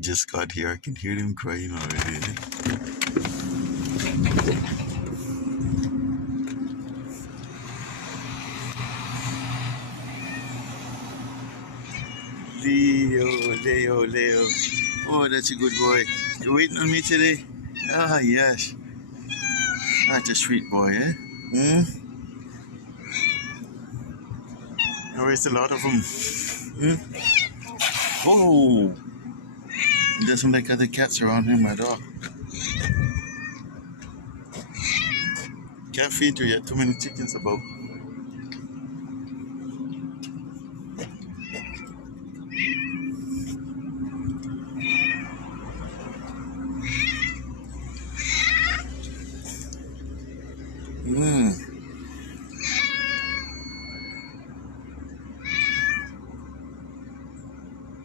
Just got here. I can hear them crying already. Leo. Oh, that's a good boy. You waiting on me today? Ah, yes. That's a sweet boy, eh? Hmm? There's a lot of them. Hmm? Oh! He doesn't like other cats around him at all. Can't feed you yet. Too many chickens about.